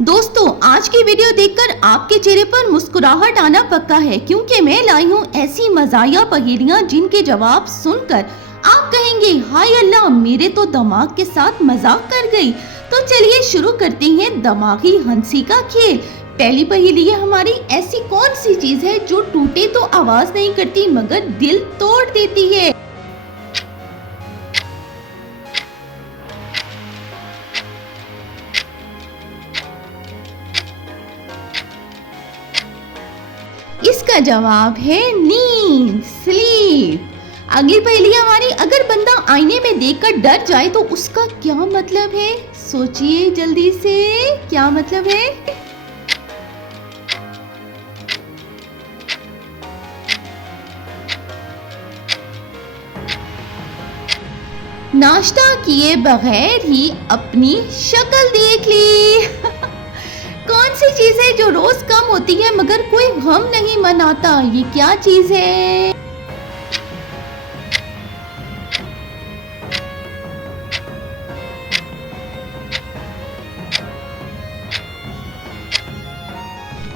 दोस्तों, आज की वीडियो देखकर आपके चेहरे पर मुस्कुराहट आना पक्का है, क्योंकि मैं लाई हूँ ऐसी मजाया पहेलियाँ जिनके जवाब सुनकर आप कहेंगे हाय अल्लाह, मेरे तो दिमाग के साथ मजाक कर गई। तो चलिए शुरू करते हैं दिमागी हंसी का खेल। पहली पहेली है हमारी, ऐसी कौन सी चीज है जो टूटे तो आवाज नहीं करती मगर दिल तोड़ देती है। इसका जवाब है नींद, स्लीप। अगली पहेली हमारी, अगर बंदा आईने में देखकर डर जाए तो उसका क्या मतलब है? सोचिए जल्दी से, क्या मतलब है? नाश्ता किए बगैर ही अपनी शक्ल देख ली। कौन सी चीज है जो रोज कम होती है मगर कोई गम नहीं मनाता? ये क्या चीज है?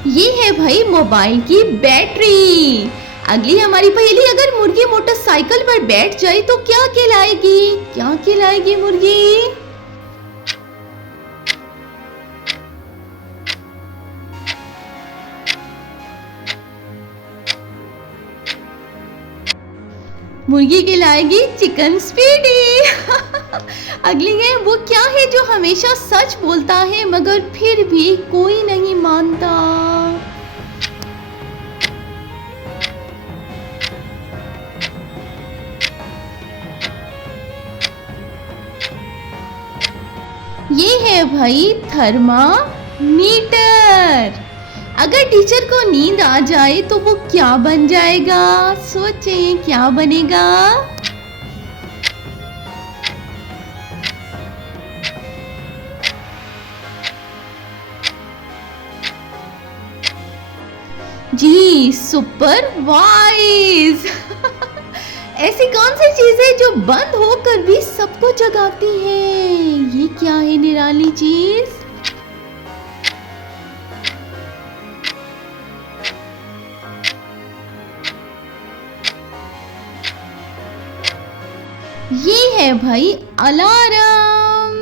ये है भाई मोबाइल की बैटरी। अगली हमारी पहेली, अगर मुर्गी मोटरसाइकिल पर बैठ जाए तो क्या कहलाएगी? क्या कहलाएगी मुर्गी? मुर्गी कहलाएगी चिकन स्पीडी। अगली है, वो क्या है जो हमेशा सच बोलता है मगर फिर भी कोई नहीं मानता? ये है भाई थर्मामीटर। अगर टीचर को नींद आ जाए तो वो क्या बन जाएगा? सोचें, क्या बनेगा? जी, सुपरवाइज। ऐसी कौन सी चीज है जो बंद होकर भी सबको जगाती है? ये क्या है निराली चीज? ये है भाई अलार्म।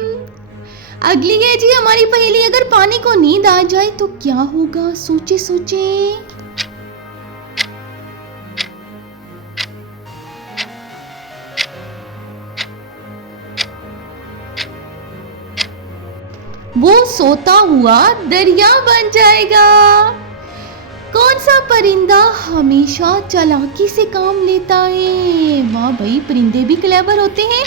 अगली है जी हमारी पहेली, अगर पानी को नींद आ जाए तो क्या होगा? सोचे सोचे। वो सोता हुआ दरिया बन जाएगा। कौन सा परिंदा हमेशा चालाकी से काम लेता है? वाह भाई, परिंदे भी क्लेवर होते हैं।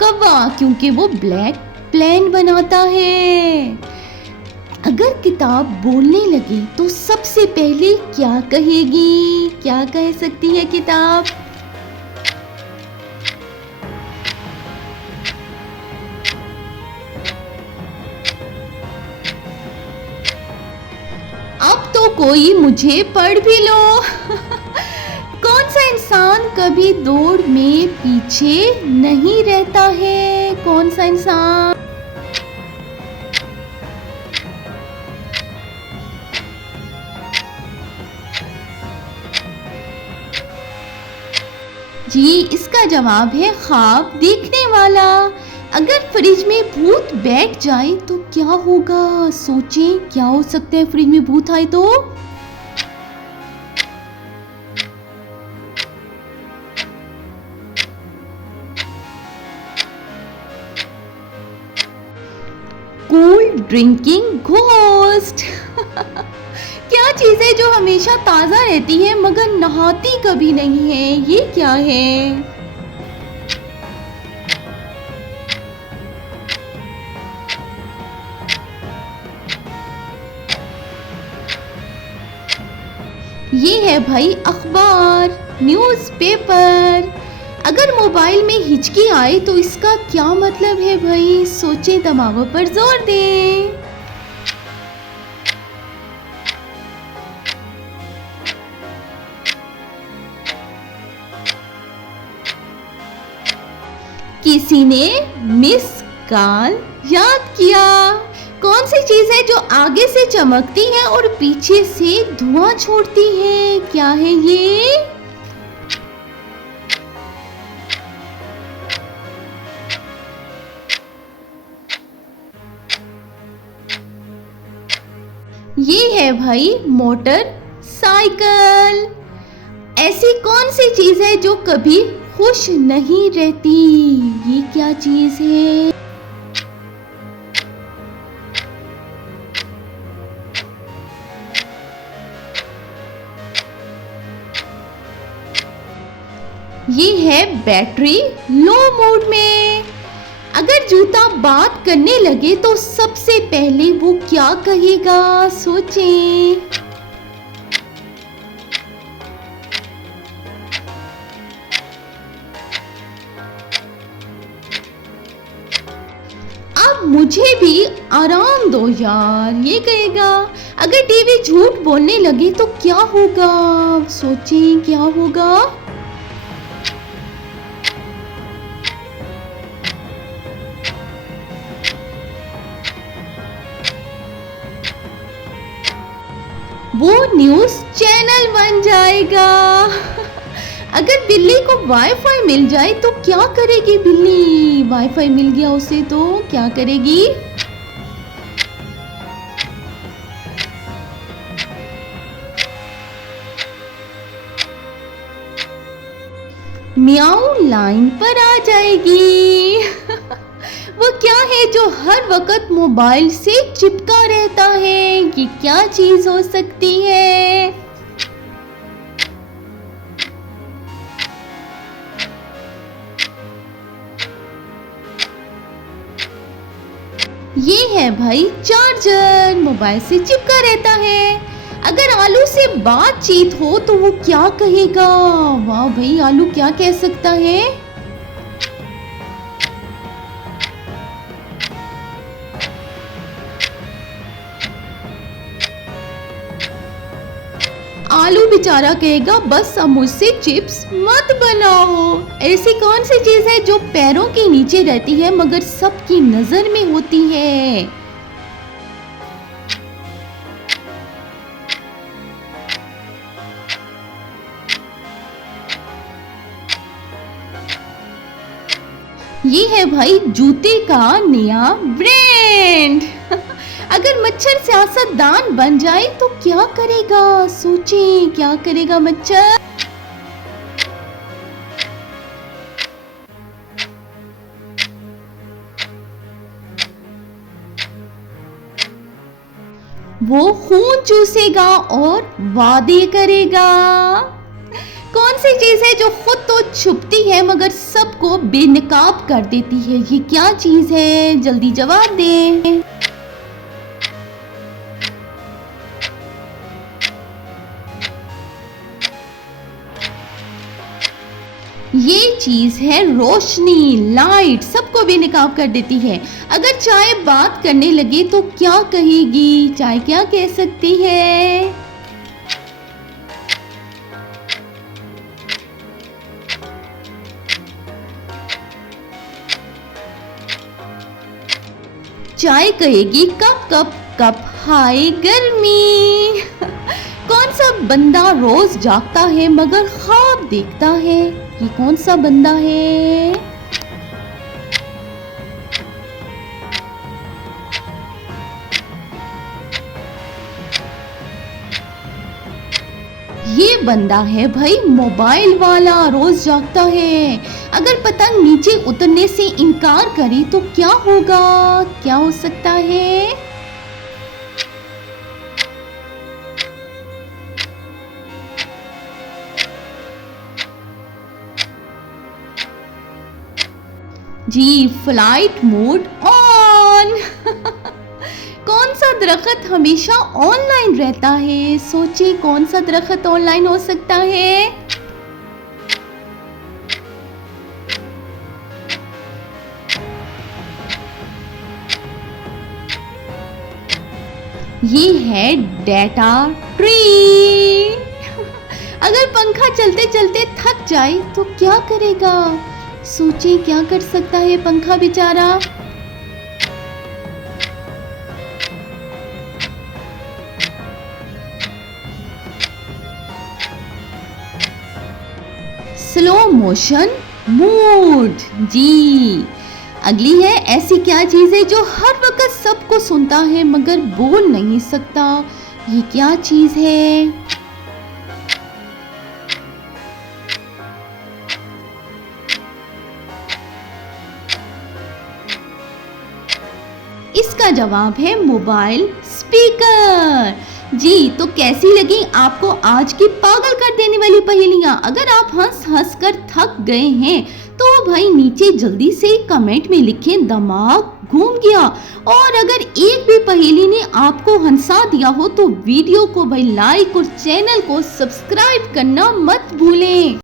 कौवा, क्योंकि वो ब्लैक प्लेन बनाता है। अगर किताब बोलने लगे तो सबसे पहले क्या कहेगी? क्या कह सकती है किताब? अब तो कोई मुझे पढ़ भी लो। कौन सा इंसान कभी दौड़ में पीछे नहीं रहता है? कौन सा इंसान? जी, इसका जवाब है ख्वाब देखने वाला। अगर फ्रिज में भूत बैठ जाए तो क्या होगा? सोचें, क्या हो सकता है फ्रिज में भूत आए तो? Cold drinking ghost. क्या चीज है जो हमेशा ताजा रहती है मगर नहाती कभी नहीं है? ये क्या है? ये है भाई अखबार, न्यूज़पेपर। अगर मोबाइल में हिचकी आए तो इसका क्या मतलब है भाई? सोचे, दिमागों पर जोर दें। किसी ने मिस कॉल याद किया। कौन सी चीज है जो आगे से चमकती है और पीछे से धुआं छोड़ती है? क्या है ये? ये है भाई मोटर साइकिल। ऐसी कौन सी चीज है जो कभी खुश नहीं रहती? ये क्या चीज है? ये है बैटरी लो मोड में। अगर जूता बात करने लगे तो सबसे पहले वो क्या कहेगा? सोचें। अब मुझे भी आराम दो यार, ये कहेगा। अगर टीवी झूठ बोलने लगे तो क्या होगा? सोचें क्या होगा? वो न्यूज़ चैनल बन जाएगा। अगर बिल्ली को वाईफाई मिल जाए तो क्या करेगी बिल्ली? वाईफाई मिल गया उसे तो क्या करेगी? म्याऊ लाइन पर आ जाएगी। वो क्या है जो हर वक्त मोबाइल से चिपका रहता है? ये क्या चीज हो सकती है? ये है भाई चार्जर, मोबाइल से चिपका रहता है। अगर आलू से बातचीत हो तो वो क्या कहेगा? वाह भाई, आलू क्या कह सकता है? आलू बेचारा कहेगा बस अब मुझसे चिप्स मत बनाओ। ऐसी कौन सी चीज है जो पैरों के नीचे रहती है मगर सबकी नजर में होती है? ये है भाई जूते का नया ब्रांड। अगर मच्छर सियासतदान बन जाए तो क्या करेगा? सोचें क्या करेगा मच्छर? वो खून चूसेगा और वादे करेगा। कौन सी चीज है जो खुद तो छुपती है मगर सबको बेनकाब कर देती है? ये क्या चीज है? जल्दी जवाब दें। ये चीज है रोशनी, लाइट, सबको बेनकाब कर देती है। अगर चाय बात करने लगे तो क्या कहेगी? चाय क्या कह सकती है? चाय कहेगी कप कप कप हाय गर्मी। कौन सा बंदा रोज जागता है मगर ख्वाब देखता है? ये कौन सा बंदा है? ये बंदा है भाई मोबाइल वाला, रोज जागता है। अगर पतंग नीचे उतरने से इनकार करे तो क्या होगा? क्या हो सकता है? जी, फ्लाइट मोड ऑन। कौन सा दरख्त हमेशा ऑनलाइन रहता है? सोचिए कौन सा दरख्त ऑनलाइन हो सकता है? ये है डेटा ट्री। अगर पंखा चलते चलते थक जाए तो क्या करेगा? सोचे क्या कर सकता है पंखा बेचारा। Slow motion mood. जी, अगली है ऐसी क्या चीज है जो हर वक्त सबको सुनता है मगर बोल नहीं सकता। ये क्या चीज है? इसका जवाब है मोबाइल स्पीकर। जी, तो कैसी लगी आपको आज की पागल कर देने वाली पहेलियां? अगर आप हंस हंस कर थक गए हैं तो भाई नीचे जल्दी से कमेंट में लिखें दिमाग घूम गया। और अगर एक भी पहेली ने आपको हंसा दिया हो तो वीडियो को भाई लाइक और चैनल को सब्सक्राइब करना मत भूलें।